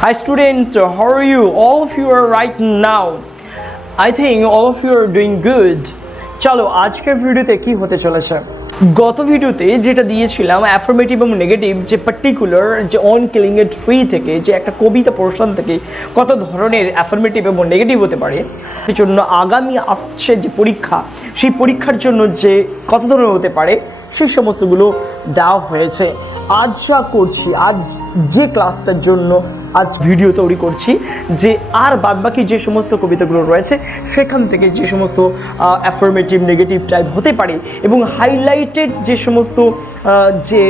Hi students, how are you? All of you are right now. I think all of you are doing good. চলো আজকের ভিডিওতে কি হতে চলেছে, গত ভিডিওতে যেটা দিয়েছিলাম অ্যাফার্মেটিভ এবং নেগেটিভ যে পার্টিকুলার যে অন কিলিং এ ট্রি থেকে যে একটা কবিতা পোর্শন থেকে কত ধরনের অ্যাফার্মেটিভ এবং নেগেটিভ হতে পারে, সেই জন্য আগামী আসছে যে পরীক্ষা সেই পরীক্ষার জন্য যে কত ধরনের হতে পারে সেই সমস্তগুলো দেওয়া হয়েছে। আজ যা করছি, আজ যে ক্লাসটার জন্য আজ ভিডিও তৈরি করছি, যে আর বাদবাকি যে সমস্ত কবিতাগুলো রয়েছে সেখান থেকে যে সমস্ত অ্যাফার্মেটিভ নেগেটিভ টাইপ হতে পারে এবং হাইলাইটেড যে সমস্ত যে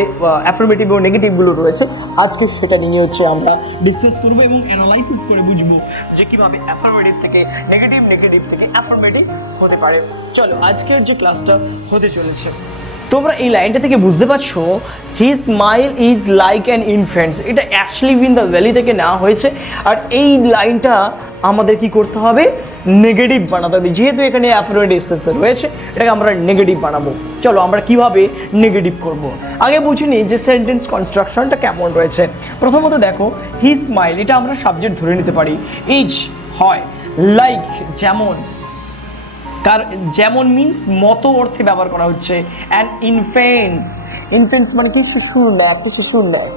অ্যাফার্মেটিভ এবং নেগেটিভগুলো রয়েছে আজকে সেটা নিয়ে হচ্ছে আমরা ডিসকাস করবো এবং অ্যানালাইসিস করে বুঝবো যে কীভাবে অ্যাফার্মেটিভ থেকে নেগেটিভ, নেগেটিভ থেকে অ্যাফার্মেটিভ হতে পারে। চলো আজকের যে ক্লাসটা হতে চলেছে, তোমরা এই লাইনটা থেকে বুঝতে পারছো হি smile is like an infant, এটা অ্যাকচুয়ালি উইন দ্য ভ্যালি থেকে নেওয়া হয়েছে। আর এই লাইনটা আমাদের কি করতে হবে, নেগেটিভ বানাতে হবে, যেহেতু এখানে অ্যাফার্মেটিভ সেন্স রয়েছে এটাকে আমরা নেগেটিভ বানাবো। চলো আমরা কিভাবে নেগেটিভ করব, আগে বুঝে নিই যে সেন্টেন্স কনস্ট্রাকশনটা কেমন রয়েছে। প্রথমত দেখো হি স্মাইল, এটা আমরা সাবজেক্ট ধরে নিতে পারি, ইজ হয়, লাইক যেমন, যেমন মিনস মতো অর্থে ব্যবহার করা হচ্ছে, অ্যান্ড ইনফেন্টস মানে কি, শিশুর ন্যায়, একটা শিশুর ন্যায়।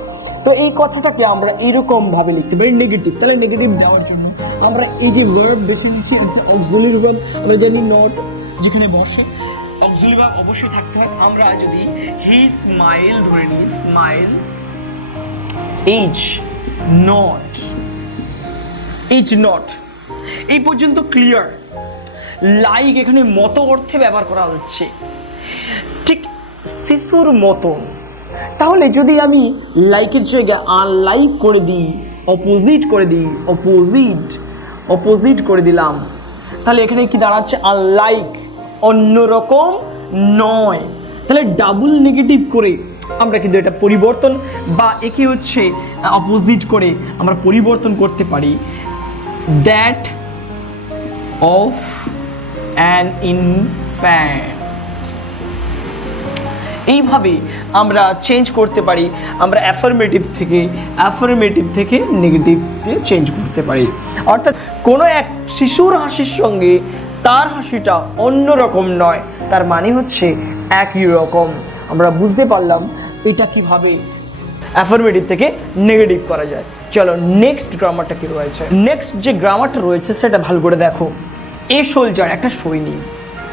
তো এই কথাটাকে আমরা এইরকম ভাবে লিখতে পারি নেগেটিভ। তাহলে নেগেটিভ দেওয়ার জন্য আমরা এই যে ভার্ব বেছে নিচ্ছি, একটা অক্সিলারি ভার্ব, আমরা জানি নট যেখানে বসে অক্সিলারি ভার্ব অবশ্যই থাকতে হয়। আমরা যদি হি স্মাইল ধরে নিই, স্মাইল ইজ নট, এই পর্যন্ত ক্লিয়ার। লাইক এখানে মতো অর্থে ব্যবহার করা হচ্ছে, ঠিক শিশুর মতন। তাহলে যদি আমি লাইকের জায়গায় আনলাইক করে দিই, অপোজিট করে দিলাম, তাহলে এখানে কি দাঁড়াচ্ছে, আনলাইক অন্যরকম নয়। তাহলে ডাবল নেগেটিভ করে আমরা কিন্তু এটা পরিবর্তন বা একে হচ্ছে অপোজিট করে আমরা পরিবর্তন করতে পারি, দ্যাট অফ অ্যান ইনফ্যান্ট। এইভাবে আমরা চেঞ্জ করতে পারি, আমরা অ্যাফার্মেটিভ থেকে নেগেটিভে চেঞ্জ করতে পারি। অর্থাৎ কোনো এক শিশুর হাসির সঙ্গে তার হাসিটা অন্যরকম নয়, তার মানে হচ্ছে একই রকম। আমরা বুঝতে পারলাম এটা কিভাবে অ্যাফার্মেটিভ থেকে নেগেটিভ করা যায়। চলো নেক্সট গ্রামারটা কি রয়েছে, নেক্সট যে গ্রামারটা রয়েছে সেটা ভালো করে দেখো। এ সোলজার একটা সৈনিক,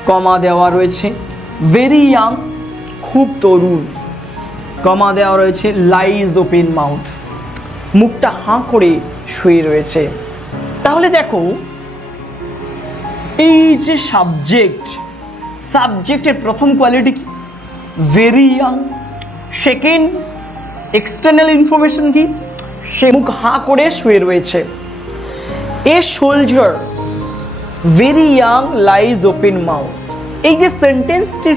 কমা দেওয়া রয়েছে, ভেরি ইয়াং খুব তরুণ, কমা দেওয়া রয়েছে, লাইজ ওপেন মাউথ মুখটা হাঁ করে শুয়ে রয়েছে। তাহলে দেখো এই যে সাবজেক্টের প্রথম কোয়ালিটি কি, very young. Second external information কি, সে মুখ হাঁ করে শুয়ে রয়েছে। A soldier very young lies open mouth, এই যে সেন্টেন্সটি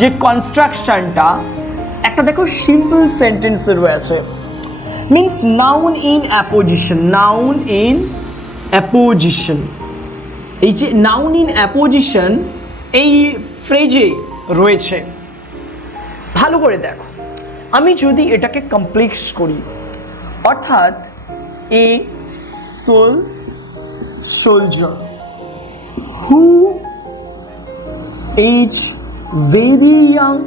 যে কনস্ট্রাকশনটা একটা দেখো সিম্পল সেন্টেন্স রয়েছে, মিনস নাউন ইন অ্যাপোজিশন। এই যে নাউন ইন অ্যাপোজিশন এই ফ্রেজে রয়েছে। ভালো করে দেখো, আমি যদি এটাকে কমপ্লেক্স করি, অর্থাৎ a soldier who is very young,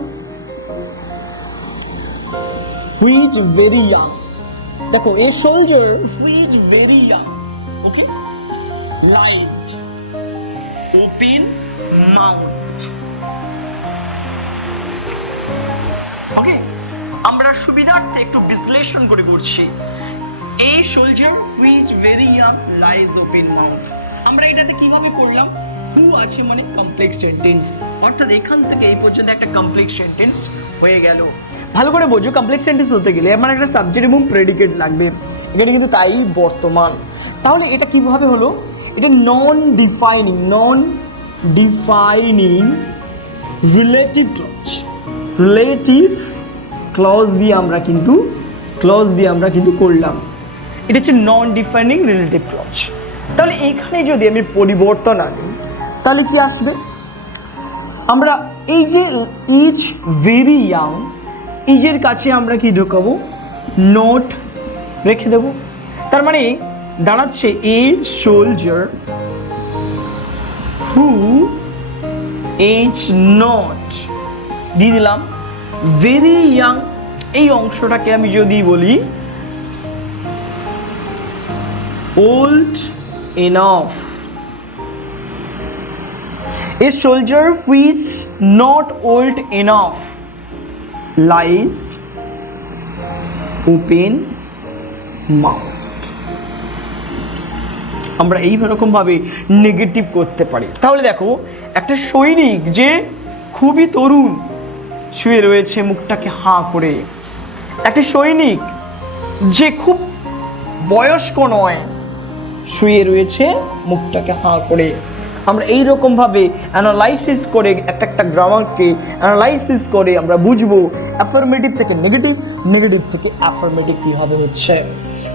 দেখো a soldier who is very young, okay, lies open mouth, okay, আমরা সুবিধার্থে একটু বিশ্লেষণ করে করছি। a soldier who is very young lies open mouth, আমরা এটাতে কিভাবে করলাম, হু আছে মানে কমপ্লেক্স সেন্টেন্স, অর্থাৎ এখান থেকে এই পর্যন্ত একটা কমপ্লেক্স সেন্টেন্স হয়ে গেল। ভালো করে বোঝো, কমপ্লেক্স সেন্টেন্স হতে গেলে আমার একটা সাবজেক্ট এবং প্রেডিকেট লাগবে, এখানে কিন্তু তাই বর্তমান। তাহলে এটা কিভাবে হলো, এটা নন ডিফাইনিং রিলেটিভ ক্লজ দিয়ে আমরা কিন্তু করলাম, এটা হচ্ছে নন ডিফাইনিং রিলেটিভ ক্লজ। তাহলে এখানে যদি আমি পরিবর্তন আনি তাহলে কি আসবে, আমরা এই যে ইজ ভেরি ইয়াং, ইজের কাছে আমরা কি ঢোকাবো, নট রেখে দেবো। তার মানে দাঁড়াচ্ছে a soldier who is not, দিয়ে দিলাম ভেরি ইয়াং। এই অংশটাকে আমি যদি বলি old enough. A soldier who is not old enough lies open mouthed. আমরা এই রকম ভাবে নেগেটিভ করতে পারি। তাহলে দেখো একটা সৈনিক যে খুবই তরুণ শুয়ে রয়েছে মুখটাকে হাঁ করে, একটা সৈনিক যে খুব বয়স্ক নয় শুয়ে রয়েছে মুখটাকে হাঁ করে। আমরা এই রকম ভাবে অ্যানালাইসিস করে একটা গ্রামারকে অ্যানালাইসিস করে আমরা বুঝবো অ্যাফার্মেটিভ থেকে নেগেটিভ, নেগেটিভ থেকে অ্যাফার্মেটিভ কিভাবে হচ্ছে।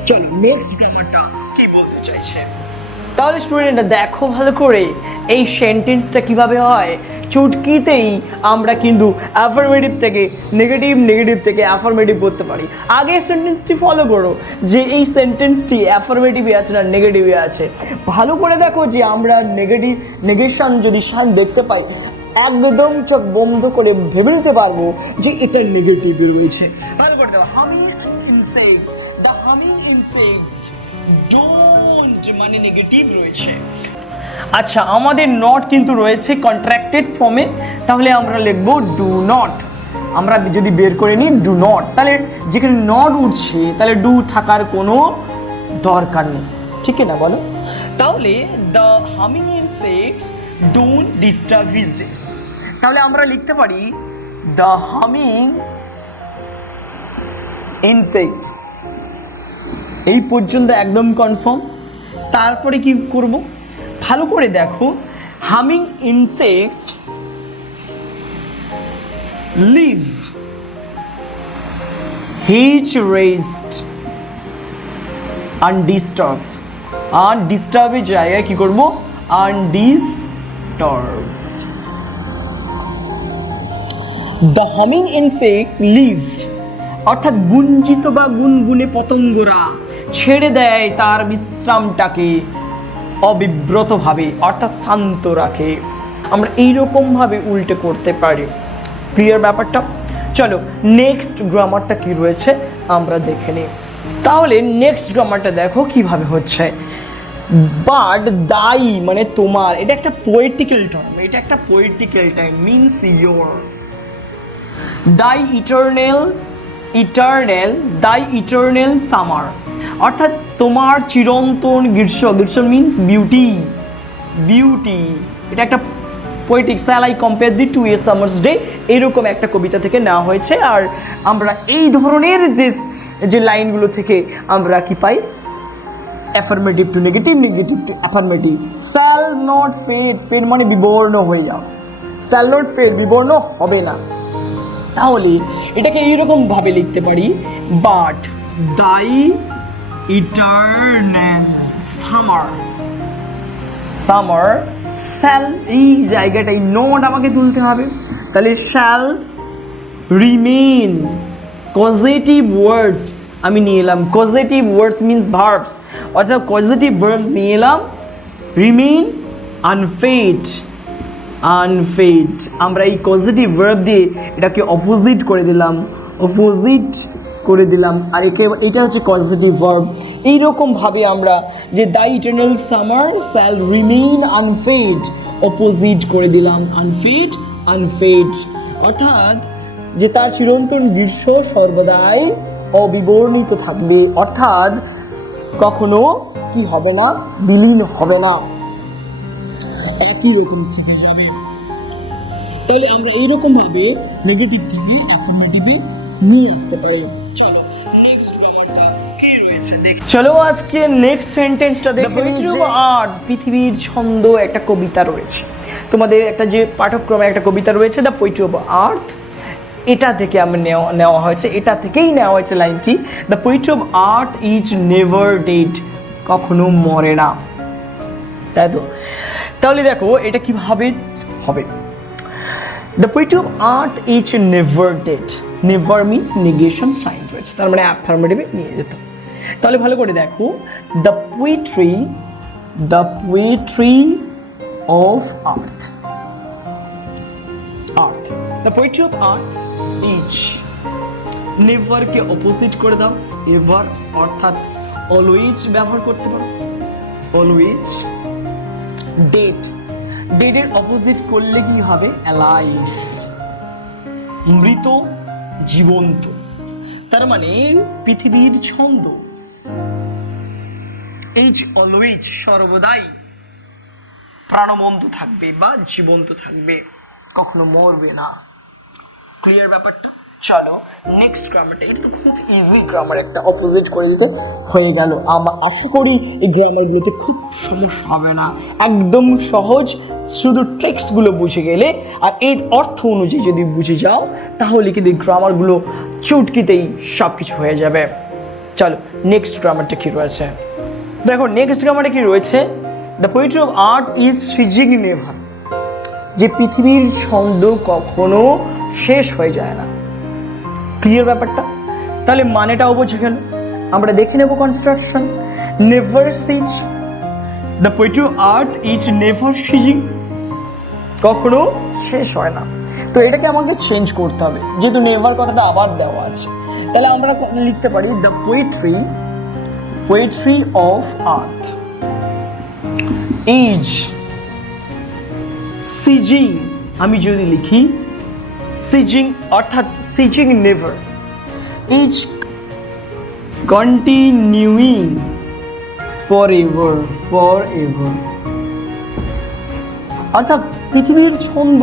চলো নেক্সট গ্রামারটা কি বলতে চাইছে। তাহলে স্টুডেন্টরা দেখো ভালো করে এই সেন্টেন্সটা কিভাবে হয়। চুটকিতেই আমরা কিন্তু অ্যাফার্মেটিভ থেকে নেগেটিভ, নেগেটিভ থেকে অ্যাফার্মেটিভ করতে পারি। আগের সেন্টেন্সটি ফলো করো যে এই সেন্টেন্সটি অ্যাফার্মেটিভে আছে না নেগেটিভে আছে। ভালো করে দেখো যে আমরা নেগেশন যদি সাইন দেখতে পাই একদম চোখ বন্ধ করে ভেবে নিতে পারবো যে এটা নেগেটিভ রয়েছে। ভালো করে দেখো, humming insects, the humming insects don't মানে নেগেটিভ রয়েছে। আচ্ছা, আমাদের নট কিন্তু রয়েছে কন্ট্রাক্টেড ফর্মে, তাহলে আমরা লিখব ডু নট। আমরা যদি বের করে নিই ডু নট, তাহলে যেখানে নট উঠছে তাহলে ডু থাকার কোনো দরকার নেই, ঠিক না বলো? তাহলে the humming insects don't disturb his rest. তাহলে আমরা লিখতে পারি দ্য হামিং ইনসেক্ট। এই পর্যন্ত একদম কনফার্ম। তারপরে কি করব ভালো করে দেখো, humming insects leave his rest undisturb. আনডিস্টার্বের জায়গায় কি করব undisturb. The humming insects leave অর্থাৎ গুঞ্জিত বা গুনগুনে পতঙ্গরা ছেড়ে দেয় তার বিশ্রামটাকে অবিব্রতভাবে, অর্থাৎ শান্ত রাখে। আমরা এইরকমভাবে উল্টে করতে পারি। ক্লিয়ার ব্যাপারটা? চলো নেক্সট গ্রামারটা কি রয়েছে আমরা দেখে নিই। তাহলে নেক্সট গ্রামারটা দেখো কিভাবে হচ্ছে। বাট দাই মানে তোমার, এটা একটা পোয়েটিক্যাল টার্ম, এটা একটা পোয়েটিক্যাল টার্ম, মিনস ইয়োর। দাই ইটারনাল, ইটারনাল দাই ইটারনাল সামার অর্থাৎ তোমার চিরন্তন গ্রীষ্ম। গ্রীষ্ম মিনস বিউটি, বিউটি। এটা একটা poetic, shall I compare thee to a summer's day, এরকম একটা কবিতা থেকে নেওয়া হয়েছে। আর আমরা এই ধরনের যে লাইনগুলো থেকে আমরা কি পাই affirmative to negative, negative to affirmative. Shall not fade, fade মানে বিবর্ণ হয়ে যাও, শ্যাল নট ফেড বিবর্ণ হবে না। তাহলে এটাকে এইরকম ভাবে লিখতে পারি, বাট দাই ইটারনাল সামার, সামার শ্যাল, এই জায়গাটাই নোট আমাকে তুলতে হবে। তাহলে শ্যাল রিমেইন, কজেটিভ ওয়ার্ডস আমি নিয়ে এলাম, কজেটিভ ওয়ার্ডস মিনস ভার্বস, অর্থাৎ কজেটিভ ভার্বস নিয়ে এলাম। রিমেইন আনফেড, আনফেড আমরা এই কজেটিভ ভার্ব দিয়ে এটাকে অপোজিট করে দিলাম, অপোজিট করে দিলাম। আর এটা হচ্ছে কজেটিভ ভার্ব। এইরকমভাবে আমরা যে the eternal summer shall remain আনফেড, opposite করে দিলাম আনফেড, আনফেড অর্থাৎ যে তার চিরন্তন গ্রীষ্ম সর্বদাই অবিবর্ণিত থাকবে, অর্থাৎ কখনো কি হবে না, বিলীন হবে না, একই রকম থেকে যাবে। তাহলে আমরা এইরকম ভাবে নেগেটিভ থেকে অ্যাফার্মেটিভে নিয়ে আসতে পারি। চলো নেক্সট গ্রামারটা কি রয়েছে দেখি। চলো আজকে নেক্সট সেন্টেন্সটা দেখি। পোয়েট্রি অফ আর্ট, পৃথিবীর ছন্দ একটা কবিতা রয়েছে তোমাদের, একটা যে পাঠ্যক্রমে একটা কবিতা রয়েছে দ্য পোয়েট্রি অফ আর্ট, এটা থেকে আমি নেওয়া হয়েছে, এটা থেকেই নেওয়া হয়েছে লাইনটি। The poetry of art is never dead, কখনো মরে না, তাই তো? তাহলে দেখো এটা কিভাবে হবে। The poetry of art is never dead, never means negation sign রয়েছে, তার মানে অ্যাফার্মেটিভে নিয়ে যেত। তাহলে ভালো করে দেখো, the poetry of earth, the poetry of earth is, নেভারকে অপোজিট করে দাও, এভার অর্থাৎ অলওয়েজ ব্যবহার করতে পারো, অলওয়েজ। ডেডের অপোজিট করলে কি হবে? অ্যালাইভ, মৃত, জীবন্ত। তার মানে পৃথিবীর ছন্দ ইজ অলওয়েজ, সর্বদাই প্রাণবন্ত থাকবে বা জীবন্ত থাকবে, কখনো মরবে না। ক্লিয়ার ব্যাপারটা? চলো নেক্সট গ্রামারটা, এটা তো খুব ইজি গ্রামার, একটা অপোজিট করে দিতে হয়ে গেল। আমার আশা করি এই গ্রামারগুলোতে খুব সমস্যা হবে না, একদম সহজ। শুধু ট্রিক্সগুলো বুঝে গেলে আর এর অর্থ অনুযায়ী যদি বুঝে যাও, তাহলে কিন্তু এই গ্রামারগুলো চুটকিতেই সব কিছু হয়ে যাবে। চলো নেক্সট গ্রামারটা কি রয়েছে দেখো। নেক্সট গ্রামারটা কি রয়েছে? The poetry of earth is seizing never, যে পৃথিবীর ছন্দ কখনো শেষ হয়ে যায় না। ক্লিয়ার ব্যাপারটা? তাহলে মানেটাও বোঝা গেল। আমরা দেখে নেব construction. Never cease, the poetry of earth is never ceasing, কখনো শেষ হয় না। তো এটাকে আমাকে চেঞ্জ করতে হবে, যেহেতু নেভার কথাটা আবার দেওয়া আছে। তাহলে আমরা লিখতে পারি the poetry of earth is seizing, আমি যদি লিখি সিজিং অর্থাৎ seizing never, is continuing forever, অর্থাৎ পৃথিবীর ছন্দ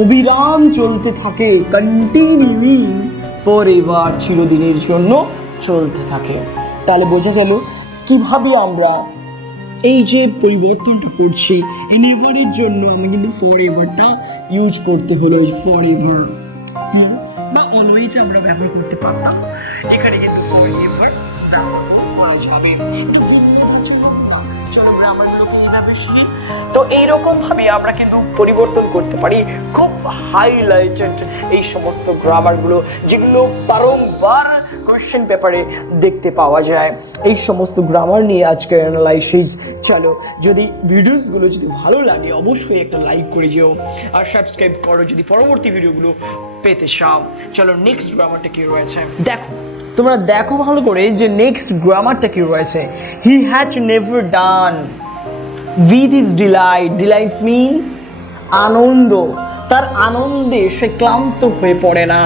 অবিরাম চলতে থাকে, কন্টিনিউইং ফরএভার, চিরদিনের জন্য চলতে থাকে। তাহলে বোঝা গেল কিভাবে আমরা এই যে পরিবর্তনটা করছি, এই নেভারের জন্য আমি কিন্তু ফরএভারটা ইউজ করতে হলো, ফরএভার বা অলওয়েজ আমরা ব্যবহার করতে পারতাম, এখানে কিন্তু ফরএভার ব্যবহার করা যাবে। চলো গ্রামারগুলোকে এইভাবে শিখি। তো এইরকম ভাবে আমরা কিন্তু পরিবর্তন করতে পারি খুব হাইলাইটেড এই সমস্ত গ্রামারগুলো, যেগুলো বারংবার কোয়েশ্চেন পেপারে দেখতে পাওয়া যায়। এই সমস্ত গ্রামার নিয়ে আজকের অ্যানালাইসিস। চলো, যদি ভিডিওসগুলো যদি ভালো লাগে অবশ্যই একটা লাইক করে যেও আর সাবস্ক্রাইব করো যদি পরবর্তী ভিডিওগুলো পেতে চাও। চলো নেক্সট গ্রামারটা কি রয়েছে দেখো, তোমরা দেখো ভালো করে যে নেক্সট গ্রামারটা কি রয়েছে। He has never done with his delight means আনন্দ, তার আনন্দে সে ক্লান্ত হয়ে পড়ে না।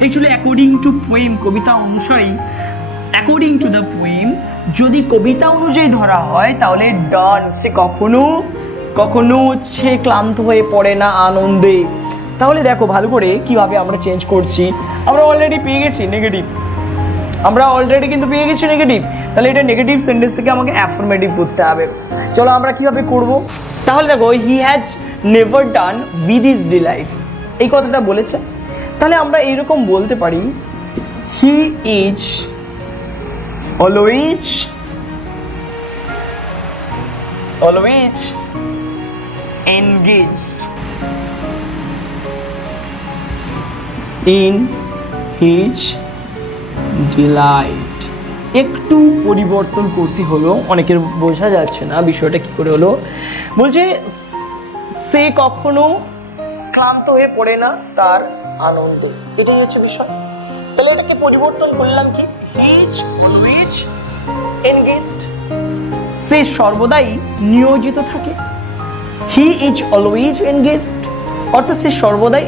অ্যাকচুয়ালি অ্যাকর্ডিং টু পোয়েম, কবিতা অনুসারী, অ্যাকর্ডিং টু দ্য পোয়েম, যদি কবিতা অনুযায়ী ধরা হয় তাহলে ডান, সে কখনো সে ক্লান্ত হয়ে পড়ে না আনন্দে। তাহলে দেখো ভালো করে কিভাবে আমরা চেঞ্জ করছি। আমরা অলরেডি পেয়ে গেছি নেগেটিভ, তাহলে এটা নেগেটিভ সেন্টেন্স থেকে আমাকে অ্যাফার্মেটিভ করতে হবে। চলো আমরা কিভাবে করব। তাহলে দেখো, he has never done with his delight, এই কথাটা বলেছে। তাহলে আমরা এইরকম বলতে পারি, he is always engage in his delight. একটু পরিবর্তন করতে হলো, অনেকের বোঝা যাচ্ছে না বিষয়টা কি করে হলো। বলছে সে কখনো ক্লান্ত হয়ে পড়ে না তার আনন্দে, এটাই হচ্ছে বিষয়। তাহলে এটাকে পরিবর্তন করলাম কি, হি ইজ অলওয়েজ এনগেজড, সে সর্বদাই নিয়োজিত থাকে। হি ইজ অলওয়েজ এনগেজড অর্থাৎ সে সর্বদাই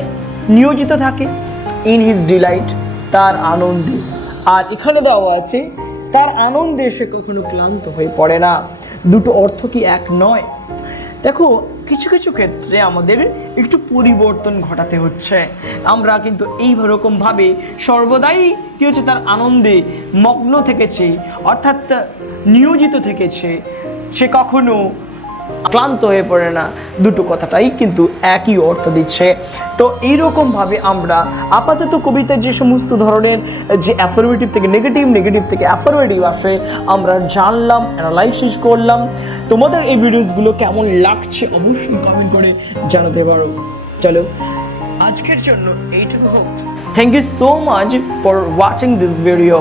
নিয়োজিত থাকে, ইন হিজ ডিলাইট, তার আনন্দে। আর এখানে দেওয়া আছে তার আনন্দে সে কখনো ক্লান্ত হয়ে পড়ে না। দুটো অর্থ কি এক নয়? দেখো কিছু কিছু ক্ষেত্রে আমাদের একটু পরিবর্তন ঘটাতে হচ্ছে। আমরা কিন্তু এইরকম ভাবে সর্বদাই কি হচ্ছে, তার আনন্দে মগ্ন থেকেছে অর্থাৎ নিয়োজিত থেকেছে, সে কখনো ক্লান্ত হয়ে পড়ে না। দুটো কথাটাই কিন্তু একই অর্থ দিচ্ছে। তো এইরকমভাবে আমরা আপাতত কবিতার যে সমস্ত ধরনের যে অ্যাফার্মেটিভ থেকে নেগেটিভ, নেগেটিভ থেকে অ্যাফার্মেটিভ আসে আমরা জানলাম, অ্যানালাইসিস করলাম। তোমাদের এই ভিডিওসগুলো কেমন লাগছে অবশ্যই কমেন্ট করে জানাতে পারো। চলো আজকের জন্য এইটুকু হোক। Thank you so much for watching this video.